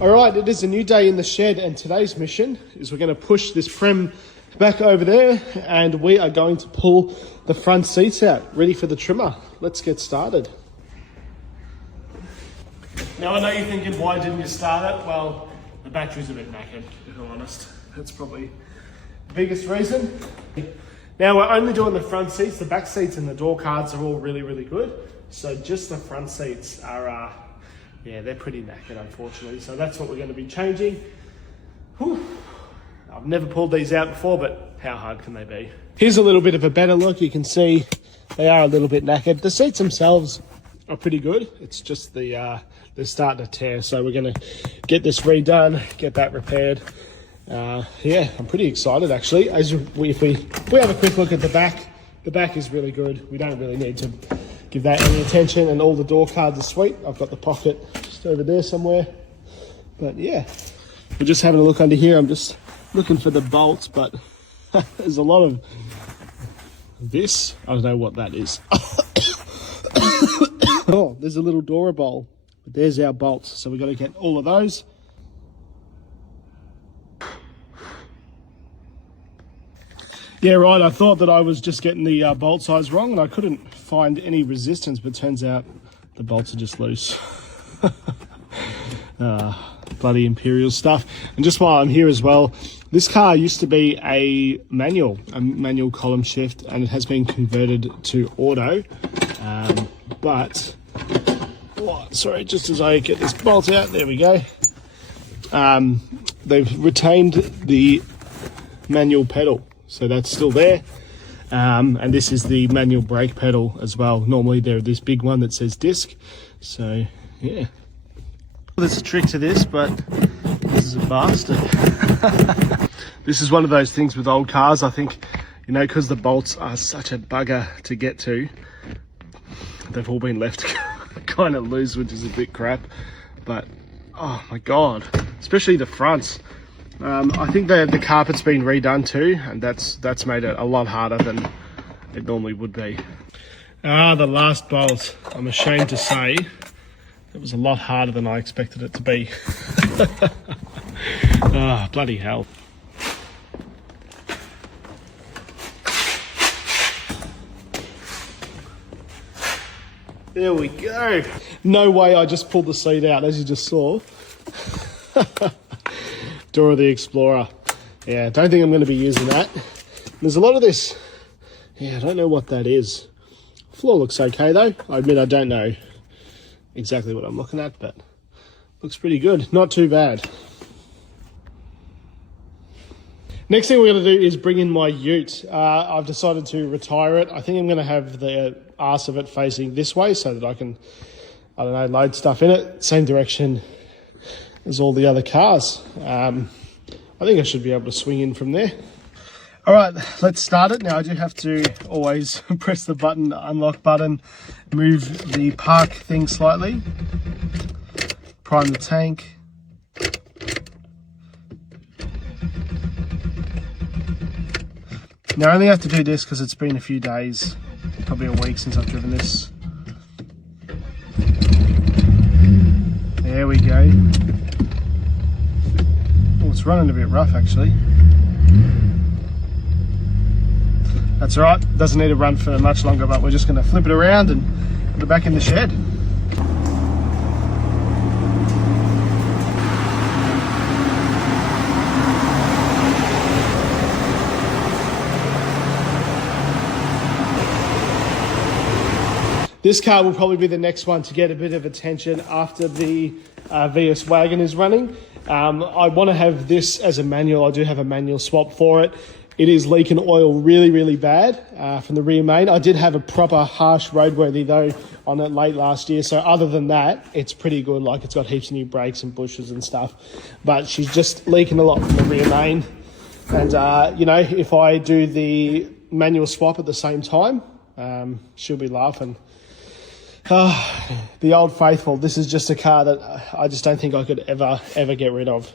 All right, it is a new day in the shed, and today's mission is we're going to push this Prem back over there, and we are going to pull the front seats out, ready for the trimmer. Let's get started. Now, I know you're thinking, why didn't you start it? Well, the battery's a bit knackered, if I'm honest. That's probably the biggest reason. Now, we're only doing the front seats. The back seats and the door cards are all really, really good. So just the front seats are, yeah, they're pretty knackered, unfortunately. So that's what we're going to be changing. Whew. I've never pulled these out before, but how hard can they be? Here's a little bit of a better look. You can see they are a little bit knackered. The seats themselves are pretty good. It's just they're starting to tear. So we're going to get this redone, get that repaired. Yeah, I'm pretty excited actually. If we have a quick look at the back is really good. We don't really need to give that any attention, and all the door cards are sweet. I've got the pocket just over there somewhere. But yeah, we're just having a look under here. I'm just looking for the bolts, but there's a lot of this. I don't know what that is. Oh, there's a little Dora bowl. But there's our bolts. So we've got to get all of those. Yeah, right, I thought that I was just getting the bolt size wrong, and I couldn't find any resistance, but turns out the bolts are just loose. Bloody Imperial stuff. And just while I'm here as well, this car used to be a manual column shift, and it has been converted to auto. But, oh, sorry, just as I get this bolt out, there we go. They've retained the manual pedal. So that's still there, and this is the manual brake pedal as well. Normally there's this big one that says disc, so yeah. There's a trick to this, but this is a bastard. This is one of those things with old cars, I think, you know, because the bolts are such a bugger to get to, they've all been left kind of loose, which is a bit crap, but oh my God, especially the fronts. I think the carpet's been redone too, and that's made it a lot harder than it normally would be. The last bolt, I'm ashamed to say, it was a lot harder than I expected it to be. Bloody hell. There we go. No way I just pulled the seat out, as you just saw. Dora the Explorer. Yeah, don't think I'm going to be using that. There's a lot of this. Yeah, I don't know what that is. Floor looks okay though. I admit I don't know exactly what I'm looking at, but looks pretty good. Not too bad. Next thing we're going to do is bring in my ute. I've decided to retire it. I think I'm going to have the arse of it facing this way so that I can, I don't know, load stuff in it. Same direction as all the other cars. I think I should be able to swing in from there. All right, let's start it. Now I do have to always press the button, unlock button, move the park thing slightly, prime the tank. Now I only have to do this because it's been a few days, probably a week since I've driven this. There we go. It's running a bit rough actually. That's all right, doesn't need to run for much longer, but we're just going to flip it around and put it back in the shed. This car will probably be the next one to get a bit of attention after the VS Wagon is running. I want to have this as a manual. I do have a manual swap for it. It is leaking oil really, really bad from the rear main. I did have a proper harsh roadworthy though on it late last year. So other than that, it's pretty good. Like it's got heaps of new brakes and bushes and stuff, but she's just leaking a lot from the rear main. And you know, if I do the manual swap at the same time, she'll be laughing. The old faithful. This is just a car that I just don't think I could ever get rid of.